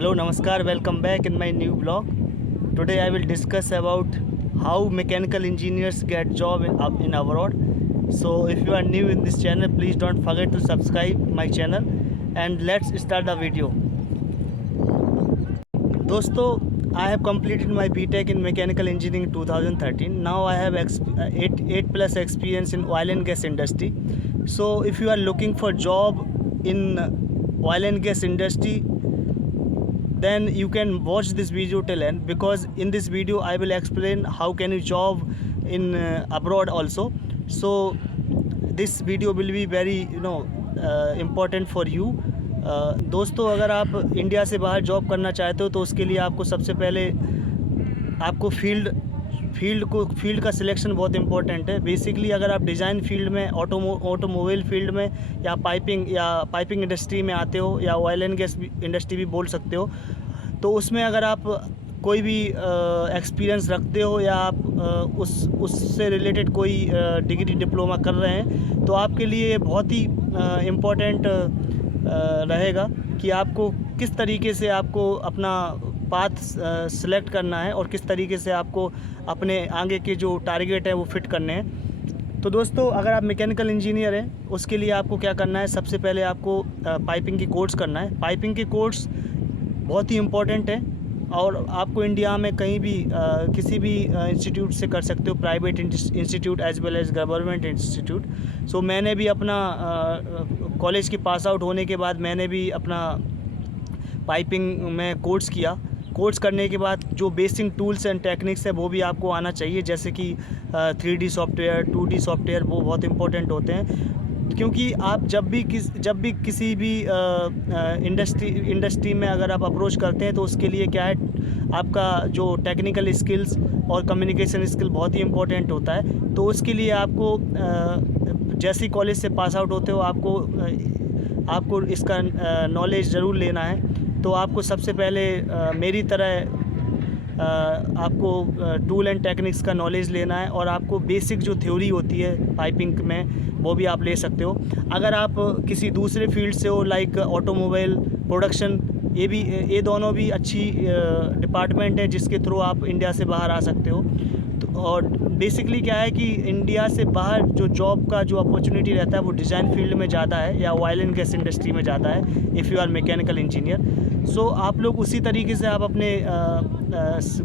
Hello, Namaskar, welcome back in my new blog. Today I will discuss about how mechanical engineers get job in abroad. So if you are new in this channel, please don't forget to subscribe my channel and let's start the video. दोस्तों, I have completed my BTech in mechanical engineering 2013. Now I have 8 plus experience in oil and gas industry. So if you are looking for job in oil and gas industry, then you can watch this video till end, because in this video I will explain how can you job in abroad also. So this video will be very important for you. दोस्तों, अगर आप India से बाहर job करना चाहते हो तो उसके लिए आपको सबसे पहले आपको फील्ड का सिलेक्शन बहुत इंपॉर्टेंट है। बेसिकली अगर आप डिज़ाइन फील्ड में, ऑटोमोबाइल फील्ड में या पाइपिंग इंडस्ट्री में आते हो, या ऑयल एंड गैस इंडस्ट्री भी बोल सकते हो, तो उसमें अगर आप कोई भी एक्सपीरियंस रखते हो या आप उससे रिलेटेड कोई डिग्री डिप्लोमा कर रहे हैं, तो आपके लिए बहुत ही इम्पोर्टेंट रहेगा कि आपको किस तरीके से आपको अपना पाथ सेलेक्ट करना है और किस तरीके से आपको अपने आगे के जो टारगेट है वो फिट करने हैं। तो दोस्तों, अगर आप मैकेनिकल इंजीनियर हैं, उसके लिए आपको क्या करना है, सबसे पहले आपको पाइपिंग की कोर्स करना है। पाइपिंग के कोर्स बहुत ही इम्पोर्टेंट है और आपको इंडिया में कहीं भी किसी भी इंस्टीट्यूट से कर सकते हो, private institute as well as government institute. So मैंने भी अपना कॉलेज की पास आउट होने के बाद मैंने भी अपना पाइपिंग में कोर्स किया। कोर्स करने के बाद जो बेसिक टूल्स एंड टेक्निक्स है वो भी आपको आना चाहिए, जैसे कि 3D सॉफ्टवेयर, 2D सॉफ्टवेयर, वो बहुत इंपॉर्टेंट होते हैं। क्योंकि आप जब भी किसी भी इंडस्ट्री में अगर आप अप्रोच करते हैं तो उसके लिए क्या है, आपका जो टेक्निकल स्किल्स और कम्युनिकेशन स्किल बहुत ही इम्पोर्टेंट होता है। तो उसके लिए आपको जैसे ही कॉलेज से पास आउट होते हो आपको इसका नॉलेज ज़रूर लेना है। तो आपको सबसे पहले मेरी तरह आपको टूल एंड टेक्निक्स का नॉलेज लेना है, और आपको बेसिक जो थ्योरी होती है पाइपिंग में वो भी आप ले सकते हो। अगर आप किसी दूसरे फील्ड से हो, लाइक ऑटोमोबाइल प्रोडक्शन, ये दोनों भी अच्छी डिपार्टमेंट है जिसके थ्रू आप इंडिया से बाहर आ सकते हो। तो और बेसिकली क्या है कि इंडिया से बाहर जो जॉब का जो अपॉर्चुनिटी रहता है वो डिज़ाइन फील्ड में ज़्यादा है या ऑयल एंड गैस इंडस्ट्री में ज़्यादा है, if you are mechanical engineer. So आप लोग उसी तरीके से आप अपने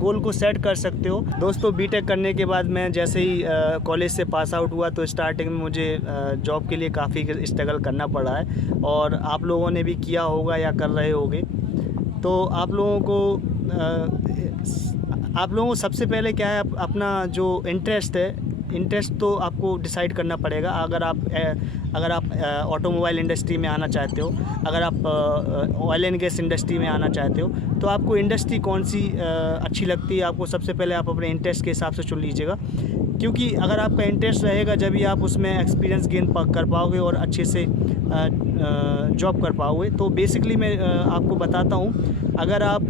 गोल को सेट कर सकते हो। दोस्तों, बीटेक करने के बाद मैं जैसे ही कॉलेज से पास आउट हुआ तो स्टार्टिंग में मुझे जॉब के लिए काफ़ी स्ट्रगल करना पड़ा है, और आप लोगों ने भी किया होगा या कर रहे होगे। तो आप लोगों को सबसे पहले क्या है, अपना जो इंटरेस्ट तो आपको डिसाइड करना पड़ेगा। अगर आप ऑटोमोबाइल इंडस्ट्री में आना चाहते हो, अगर आप ऑयल एंड गैस इंडस्ट्री में आना चाहते हो, तो आपको इंडस्ट्री कौन सी अच्छी लगती है, आपको सबसे पहले आप अपने इंटरेस्ट के हिसाब से चुन लीजिएगा। क्योंकि अगर आपका इंटरेस्ट रहेगा जब भी आप उसमें एक्सपीरियंस गेन कर पाओगे और अच्छे से जॉब कर पाओगे। तो बेसिकली मैं आपको बताता हूँ, अगर आप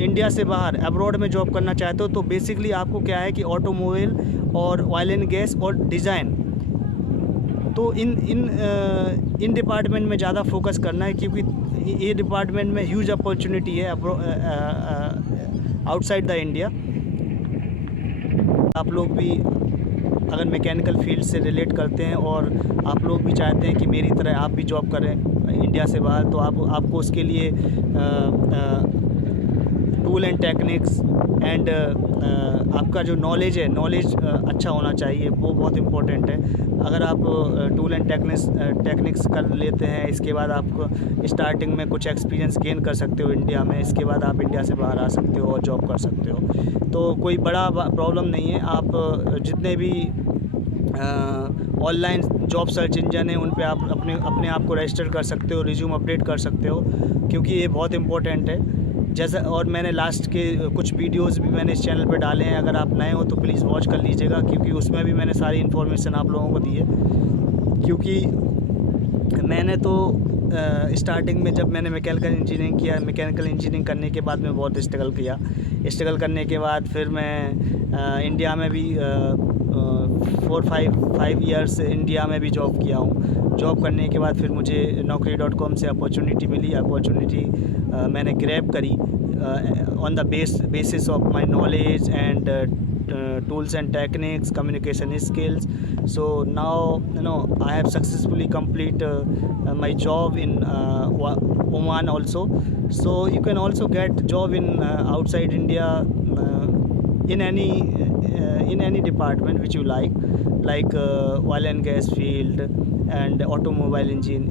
इंडिया से बाहर अब्रॉड में जॉब करना चाहते हो तो बेसिकली आपको क्या है कि ऑटोमोबाइल और ऑयल एंड गैस और डिज़ाइन, तो इन डिपार्टमेंट में ज़्यादा फोकस करना है, क्योंकि ये डिपार्टमेंट में ह्यूज अपॉर्चुनिटी है आउटसाइड द इंडिया। आप लोग भी अगर मैकेनिकल फील्ड से रिलेट करते हैं और आप लोग भी चाहते हैं कि मेरी तरह आप भी जॉब करें इंडिया से बाहर, तो आपको उसके लिए टूल एंड टेक्निक्स एंड आपका जो नॉलेज अच्छा होना चाहिए, वो बहुत इम्पोर्टेंट है। अगर आप टूल एंड टेक्निक्स कर लेते हैं, इसके बाद आप स्टार्टिंग में कुछ एक्सपीरियंस गेन कर सकते हो इंडिया में, इसके बाद आप इंडिया से बाहर आ सकते हो और जॉब कर सकते हो। तो कोई बड़ा प्रॉब्लम नहीं है। आप जितने भी ऑनलाइन जॉब सर्च इंजन है उन पे आप अपने आप को रजिस्टर कर सकते हो, रिज्यूम अपडेट कर सकते हो, क्योंकि ये बहुत इम्पोर्टेंट है। जैसा, और मैंने लास्ट के कुछ वीडियोस भी मैंने इस चैनल पे डाले हैं, अगर आप नए हो तो प्लीज़ वॉच कर लीजिएगा, क्योंकि उसमें भी मैंने सारी इन्फॉर्मेशन आप लोगों को दी है। क्योंकि मैंने तो स्टार्टिंग में जब मैंने मैकेनिकल इंजीनियरिंग करने के बाद मैं बहुत स्ट्रगल करने के बाद फिर मैं इंडिया में भी 4-5 ईयर्स इंडिया में भी जॉब किया हूँ। जॉब करने के बाद फिर मुझे naukri.com से अपॉर्चुनिटी मिली। अपॉर्चुनिटी मैंने ग्रैब करी on the basis of my knowledge and tools and techniques, communication skills. So now I have successfully complete my job in Oman also. So you can also get job in outside India in any department which you like oil and gas field and automobile engine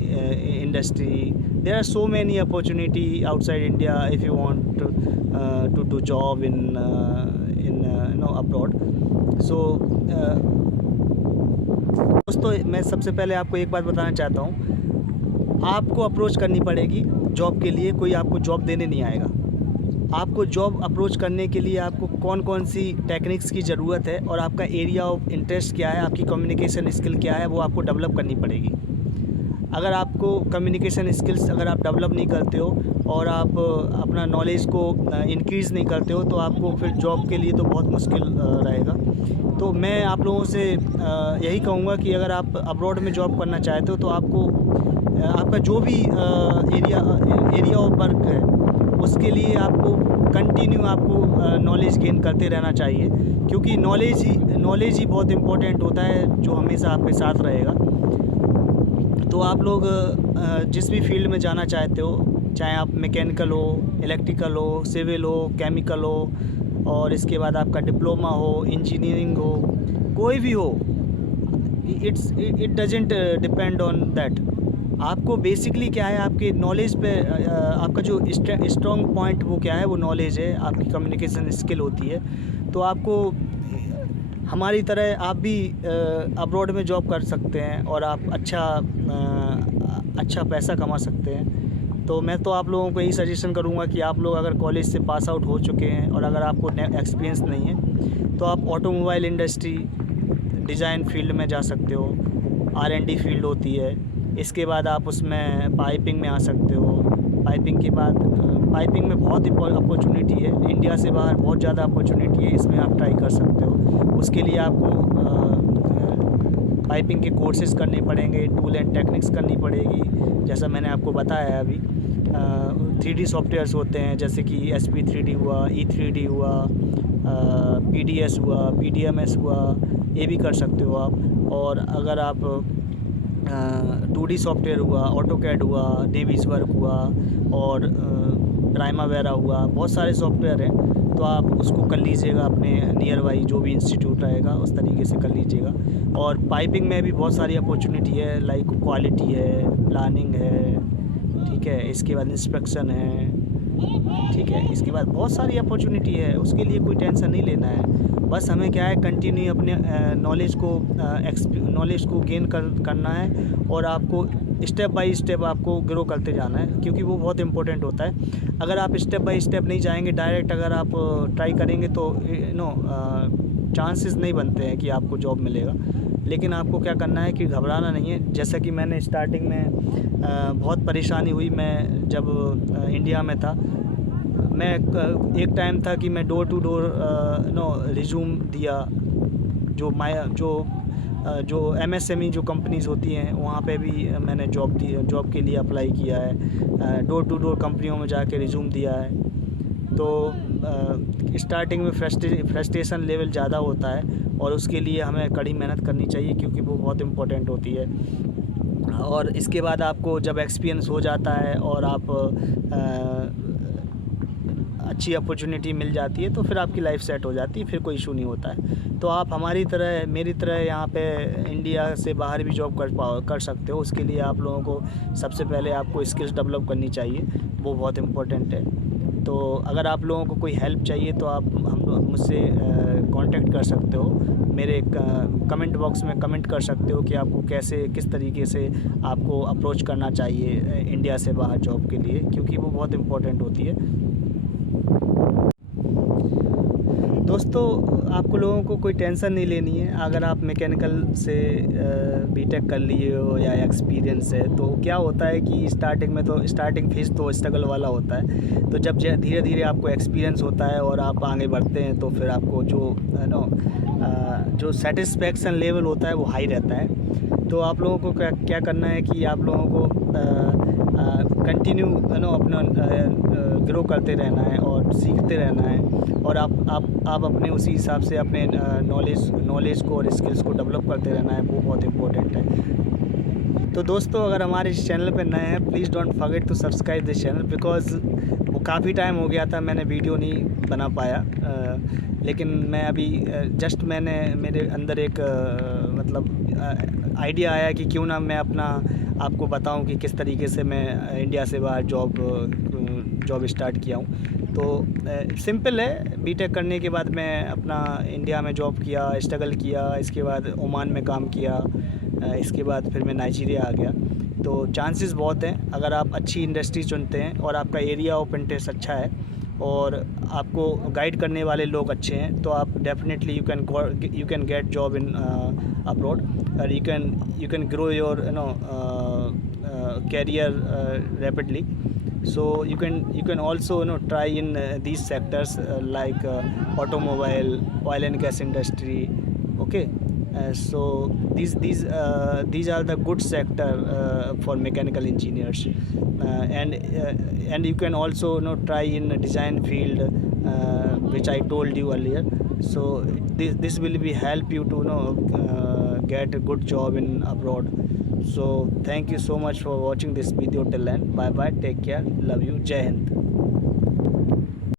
industry. There are so many opportunity outside India if you want to do job in abroad. So दोस्तों, मैं सबसे पहले आपको एक बात बताना चाहता हूँ। आपको अप्रोच करनी पड़ेगी जॉब के लिए, कोई आपको जॉब देने नहीं आएगा। आपको जॉब अप्रोच करने के लिए आपको कौन कौन सी टेक्निक्स की ज़रूरत है और आपका एरिया ऑफ इंटरेस्ट क्या है, आपकी कम्युनिकेशन स्किल क्या है, वो आपको डेवलप करनी पड़ेगी। अगर आपको कम्युनिकेशन स्किल्स अगर आप डेवलप नहीं करते हो और आप अपना नॉलेज को इंक्रीज़ नहीं करते हो तो आपको फिर जॉब के लिए तो बहुत मुश्किल रहेगा। तो मैं आप लोगों से यही कहूँगा कि अगर आप अब्रॉड में जॉब करना चाहते हो तो आपको आपका जो भी एरिया ऑफ वर्क है उसके लिए आपको कंटिन्यू आपको नॉलेज गेन करते रहना चाहिए, क्योंकि नॉलेज ही बहुत इम्पोर्टेंट होता है जो हमेशा आपके साथ रहेगा। तो आप लोग जिस भी फील्ड में जाना चाहते हो, चाहे आप मैकेनिकल हो, इलेक्ट्रिकल हो, सिविल हो, केमिकल हो, और इसके बाद आपका डिप्लोमा हो, इंजीनियरिंग हो, कोई भी हो, it doesn't depend on that. आपको बेसिकली क्या है, आपके नॉलेज पे आपका जो स्ट्रॉन्ग पॉइंट वो क्या है, वो नॉलेज है, आपकी कम्युनिकेशन स्किल होती है। तो आपको हमारी तरह आप भी अब्रॉड में जॉब कर सकते हैं और आप अच्छा पैसा कमा सकते हैं। तो मैं तो आप लोगों को यही सजेशन करूंगा कि आप लोग अगर कॉलेज से पास आउट हो चुके हैं और अगर आपको एक्सपीरियंस नहीं है तो आप ऑटोमोबाइल इंडस्ट्री, डिज़ाइन फील्ड में जा सकते हो। R&D फील्ड होती है। इसके बाद आप उसमें पाइपिंग में आ सकते हो। पाइपिंग के बाद पाइपिंग में बहुत अपॉर्चुनिटी है, इंडिया से बाहर बहुत ज़्यादा अपॉर्चुनिटी है, इसमें आप ट्राई कर सकते हो। उसके लिए आपको पाइपिंग के कोर्सेज़ करने पड़ेंगे, टूल एंड टेक्निक्स करनी पड़ेगी, जैसा मैंने आपको बताया अभी। 3D सॉफ्टवेयर्स होते हैं जैसे कि SP3D हुआ, E3D हुआ, PDS हुआ, PDMS हुआ, ये भी कर सकते हो आप। और अगर आप 2D सॉफ्टवेयर हुआ, ऑटोकैड हुआ, नेवीज वर्क हुआ और प्राइमावेरा हुआ, बहुत सारे सॉफ्टवेयर हैं, तो आप उसको कर लीजिएगा अपने नियर बाई जो भी इंस्टीट्यूट रहेगा उस तरीके से कर लीजिएगा। और पाइपिंग में भी बहुत सारी अपॉर्चुनिटी है, लाइक क्वालिटी है, प्लानिंग है, ठीक है, इसके बाद इंस्पेक्शन है, ठीक है, इसके बाद बहुत सारी अपॉर्चुनिटी है। उसके लिए कोई टेंशन नहीं लेना है, बस हमें क्या है कंटिन्यू अपने नॉलेज को गेन करना है और आपको स्टेप बाय स्टेप आपको ग्रो करते जाना है, क्योंकि वो बहुत इंपॉर्टेंट होता है। अगर आप स्टेप बाय स्टेप नहीं जाएंगे, डायरेक्ट अगर आप ट्राई करेंगे तो चांसेस नहीं बनते हैं कि आपको जॉब मिलेगा। लेकिन आपको क्या करना है कि घबराना नहीं है। जैसा कि मैंने स्टार्टिंग में बहुत परेशानी हुई, मैं जब इंडिया में था, मैं एक टाइम था कि मैं डोर टू डोर रिज्यूम दिया, जो MSME जो कंपनीज़ होती हैं वहाँ पे भी मैंने जॉब के लिए अप्लाई किया है, डोर टू डोर कंपनियों में जाके रिज्यूम दिया है। तो स्टार्टिंग में फ्रस्ट्रेशन लेवल ज़्यादा होता है और उसके लिए हमें कड़ी मेहनत करनी चाहिए, क्योंकि वो बहुत इम्पोर्टेंट होती है। और इसके बाद आपको जब एक्सपीरियंस हो जाता है और आप अच्छी अपॉर्चुनिटी मिल जाती है तो फिर आपकी लाइफ सेट हो जाती है, फिर कोई इशू नहीं होता है। तो आप हमारी तरह, मेरी तरह यहाँ पे इंडिया से बाहर भी जॉब कर सकते हो। उसके लिए आप लोगों को सबसे पहले आपको स्किल्स डेवलप करनी चाहिए, वो बहुत इम्पोर्टेंट है। तो अगर आप लोगों को कोई हेल्प चाहिए तो आप मुझसे कांटेक्ट कर सकते हो, मेरे कमेंट बॉक्स में कमेंट कर सकते हो कि आपको किस तरीके से आपको अप्रोच करना चाहिए इंडिया से बाहर जॉब के लिए, क्योंकि वो बहुत इम्पोर्टेंट होती है। दोस्तों, आपको लोगों को कोई टेंशन नहीं लेनी है। अगर आप मैकेनिकल से बीटेक कर लिए हो या एक्सपीरियंस है, तो क्या होता है कि स्टार्टिंग फेज तो स्ट्रगल वाला होता है। तो जब धीरे धीरे आपको एक्सपीरियंस होता है और आप आगे बढ़ते हैं तो फिर आपको जो जो सेटिस्फेक्शन लेवल होता है वो हाई रहता है। तो आप लोगों को क्या क्या करना है कि आप लोगों को कंटिन्यू अपना ग्रो करते रहना है और सीखते रहना है, और आप अपने उसी हिसाब से अपने नॉलेज को और स्किल्स को डेवलप करते रहना है, वो बहुत इम्पोर्टेंट है। तो दोस्तों, अगर हमारे इस चैनल पर नए हैं, please don't forget to subscribe this channel, because वो काफ़ी टाइम हो गया था मैंने वीडियो नहीं बना पाया। लेकिन मैं अभी जस्ट मैंने मेरे अंदर एक मतलब आइडिया आया कि क्यों ना मैं अपना आपको बताऊं कि किस तरीके से मैं इंडिया से बाहर जॉब स्टार्ट किया हूं। तो सिंपल है, बीटेक करने के बाद मैं अपना इंडिया में जॉब किया, स्ट्रगल किया, इसके बाद ओमान में काम किया, इसके बाद फिर मैं नाइजीरिया आ गया। तो चांसेस बहुत हैं, अगर आप अच्छी इंडस्ट्री चुनते हैं और आपका एरिया ऑफ इंटरेस्ट अच्छा है और आपको गाइड करने वाले लोग अच्छे हैं, तो आप definitely you can get job in abroad, और you can grow your career rapidly. So you can also try in these sectors like automobile, oil and gas industry. Okay. So these are the good sector for mechanical engineers, and you can also try in design field, which I told you earlier. So this will be help you to get a good job in abroad. So thank you so much for watching this video till end. Bye bye, take care, love you, Jai Hind.